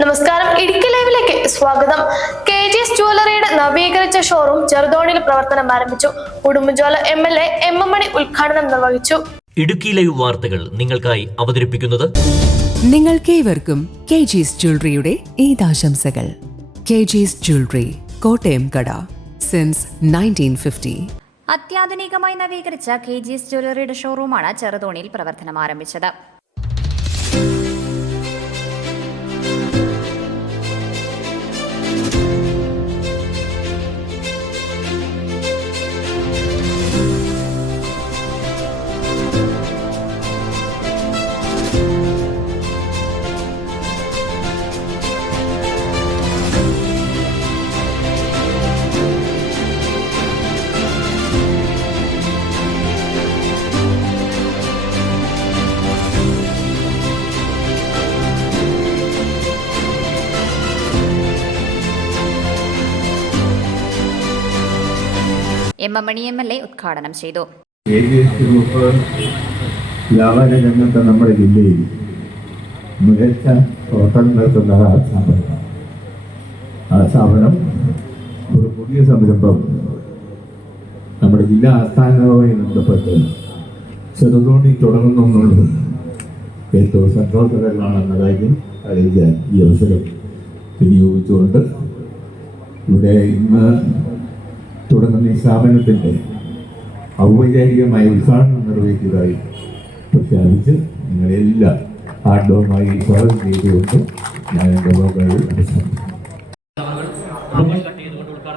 നമസ്കാരം. ഇടുക്കി ലൈവിലേക്ക് സ്വാഗതം. കെ ജി എസ് ജ്വല്ലറിയുടെ നവീകരിച്ച ഷോറൂം ചെറുതോണിയിൽ പ്രവർത്തനം ആരംഭിച്ചു. Udumbanchola M L A M M Mani ഉദ്ഘാടനം നിർവഹിച്ചു. ഇടുക്കി ലൈവ് വാർത്തകൾ നിങ്ങൾക്കായി അവതരിപ്പിക്കുന്നത് നിങ്ങൾക്കേവർക്കും കെ ജി എസ് ജ്വല്ലറിയുടെ ഈദാശംസകൾ. K G S jewellery Kottayam കട സിൻസ് നയന്റീൻ ഫിഫ്റ്റി അത്യാധുനികമായി നവീകരിച്ച കെ ജി എസ് ജ്വല്ലറിയുടെ ഷോറൂമാണ് ചെറുതോണിയിൽ പ്രവർത്തനം ആരംഭിച്ചത്. M M Mani M L A ഉദ്ഘാടനം ചെയ്തു. വ്യാപാര രംഗത്ത് നമ്മുടെ ജില്ലയിൽ മികച്ച പ്രവർത്തനം നടത്തുന്ന സ്ഥാപനം ആ സ്ഥാപനം ഒരു പുതിയ സംരംഭം നമ്മുടെ ജില്ലാ ആസ്ഥാനവുമായി ബന്ധപ്പെട്ട് ചെറുതോണി തുടങ്ങുന്നു എന്നുള്ളത് ഏറ്റവും സന്തോഷകരമാണെന്ന കാര്യം അറിയിക്കാൻ ഈ അവസരം വിനിയോഗിച്ചുകൊണ്ട് ഇവിടെ ഇന്ന് തുടങ്ങുന്ന ഈ സ്ഥാപനത്തിന്റെ ഔപചാരികമായ ഉദ്ഘാടനം നിർവഹിച്ചതായി പ്രഖ്യാപിച്ച് നിങ്ങളെല്ലാം ആഡ്യവുമായി സ്വാഗതം ചെയ്തുകൊണ്ട് ഞാൻ എന്റെ വാക്കുകൾ അവസാനിപ്പിക്കുന്നു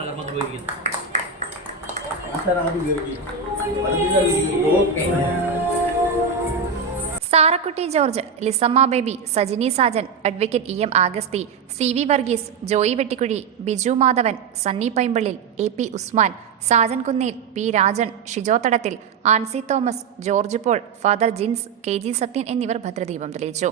Sarakutty George Lissamma Baby Sajini Sajan advocate E M Augusthy C V Varghese Joy Vettikuzhy Biju Madhavan Sunny Paimpallil A P Usman Sajan Kunnel P Rajan Shijo Thadathil Ancy Thomas George Paul father Jins K G Sathyan എന്നിവർ ഭദ്രദീപം തെളിയിച്ചു.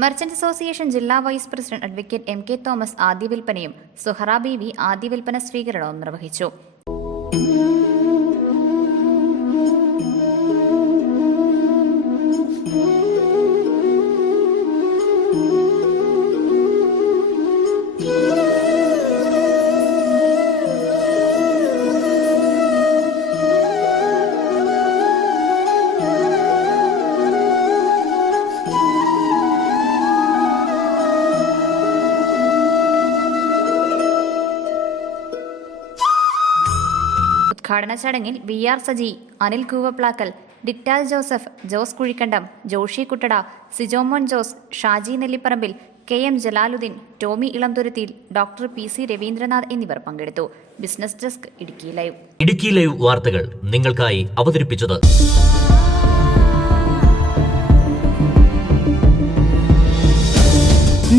Merchant association ജില്ലാ vice president advocate M K Thomas ആദ്യ വിൽപ്പനയും സുഹറ ബീവി ആദ്യ വിൽപ്പന സ്വീകരണവും നിർവഹിച്ചു. ഉദ്ഘാടന ചടങ്ങിൽ V R Saji Anil Koovaplackal ഡിറ്റാൽ Joseph Jose Kuzhikandam Joshy Kuttada Sijomon Jose Shaji Nellipparambil K M Jalaluddin Tomy Elamthuruthiyil doctor P C Raveendranath എന്നിവർ പങ്കെടുത്തു. Business desk Idukki live. Idukki live വാർത്തകൾ നിങ്ങൾക്കായി അവതരിപ്പിച്ചത്.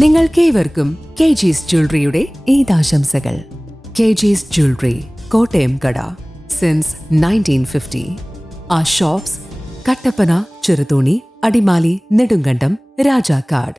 നിങ്ങൾക്കേവർക്കും കെ ജീസ് ജ്വല്ലറിയുടെ ഈദാശംസകൾ. കെ ജീസ് ജ്വല്ലറി കോട്ടയം കട. Since nineteen fifty ആ ഷോപ്സ് കട്ടപ്പന ചെറുതോണി അടിമാലി നെടുങ്കണ്ടം രാജാക്കാട്